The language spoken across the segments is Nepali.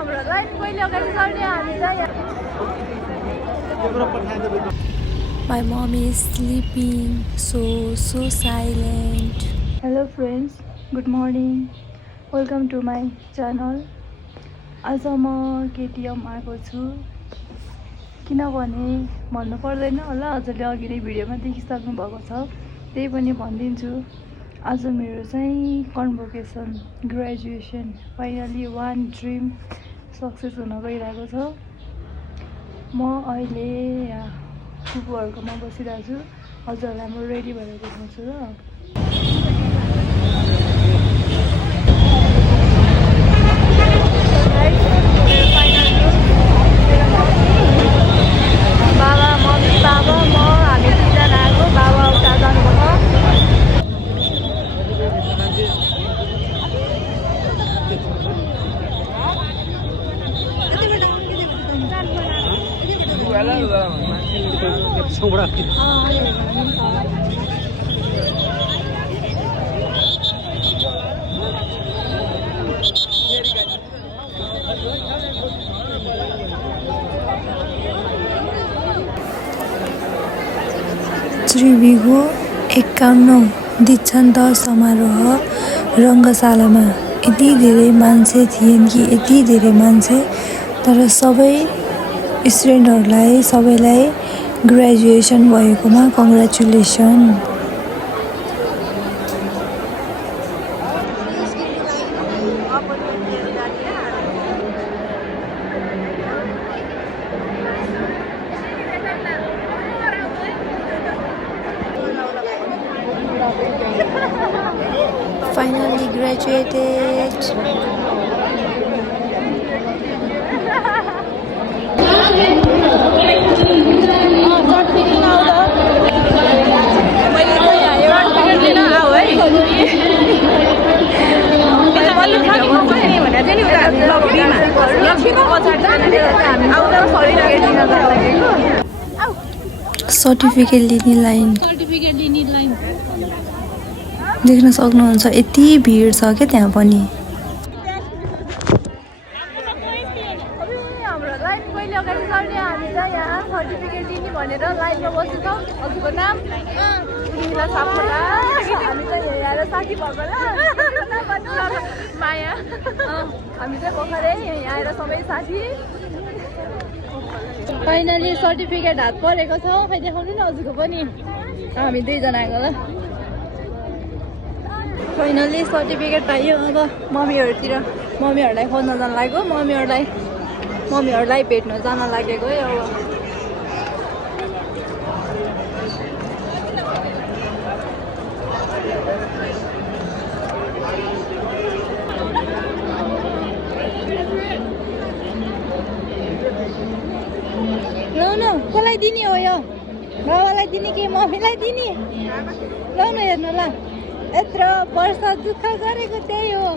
हाम्रो लाइन कहिले अगाडि सर्ने हामी चाहिँ My mom is sleeping, so silent. Hello friends, good morning. Welcome to my channel. आज म केटीएम आएको छु किनभने भन्नु पर्दैन होला हजुरले अघि नै भिडियोमा देखिसक्नु भएको छ त्यही पनि भनिदिन्छु आज मेरो चाहिँ convocation graduation finally one dream success हुन गइरहेको छ म अहिले फुपूहरुकोमा बसिरहेको छु हजुरलाई म रेडी भएर देखाउँछु र बाबा मम्मी बाबा म हामी दुईजना आएको बाबा उता जानुभयो त्रिविगो 51औं दीक्षान्त समारोह रङ्गशालामा यति धेरै मान्छे थिएन कि यति धेरै मान्छे तर सबै स्टुडेन्टहरूलाई सबैलाई ग्रेजुएसन भएकोमा कङ्ग्रेचुलेसन Finally graduated. सर्टिफिकेट लिने लाइन देख्न सक्नुहुन्छ यति भिड छ के त्यहाँ पनि हाम्रो लाइन कहिले अगाडि सर्ने हामी चाहिँ यहाँ सर्टिफिकेट दिने भनेर लाइनमा बसेछौँ हजुरको नाम उर्मिला सापकोटा हामी चाहिँ यहाँ आएर साथी भएकोला माया हामी चाहिँ भर्खरै यहाँ आएर सबै साथी फाइनली सर्टिफिकेट हात परेको छ खै देखाउनु न हजुरको पनि हामी दुईजना आएको ल फाइनली सर्टिफिकेट पाइयो अब मम्मीहरूलाई खोज्न जान लागेको मम्मीहरूलाई भेट्न जान लागेको है अब ल कसलाई दिने हो यो बाबालाई दिने कि मम्मीलाई दिने ल न हेर्नु ल यत्रो वर्ष दुःख गरेको त्यही हो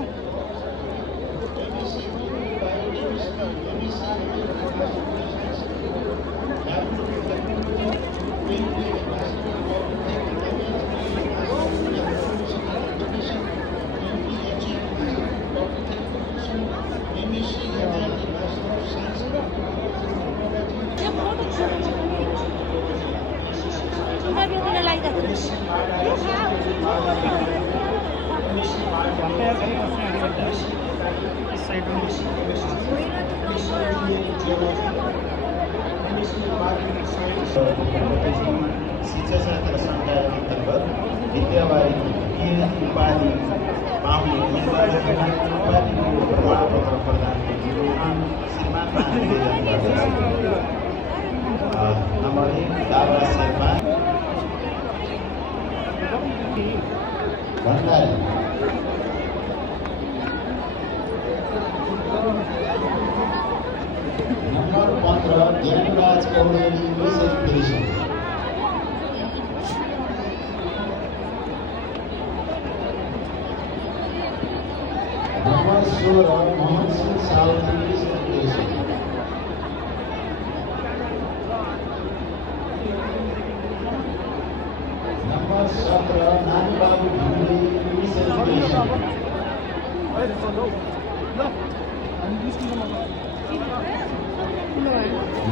शिक्षा शास्त्र सञ्चालन अन्तर्गत विद्यावारी उपाधि पाउने उपाधिको प्रमाणपत्र प्रदान गरिएको श्रीमान number 1 Dawa Sherpa Bhandari number 15 Gyanraj Paudeli presentation number 16 Mohan Singh Sawant presentation number 17 Nani बाबू भिंडी प्रेजेंटेशन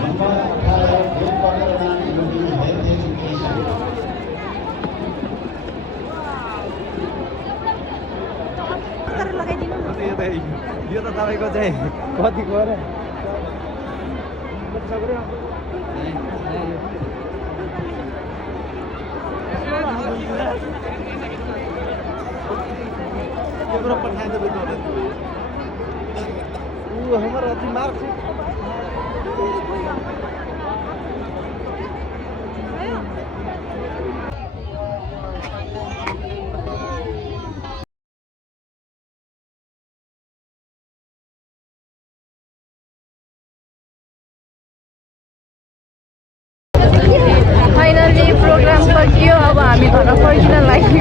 नम्बर 18 बेलपत्र नानीहरू हेल्थ एजुकेसन यो त तपाईँको चाहिँ कति गएर हमारा अति मार्क फाइनली प्रोग्राम सकियो अब हामी घर फर्किन लाग्यो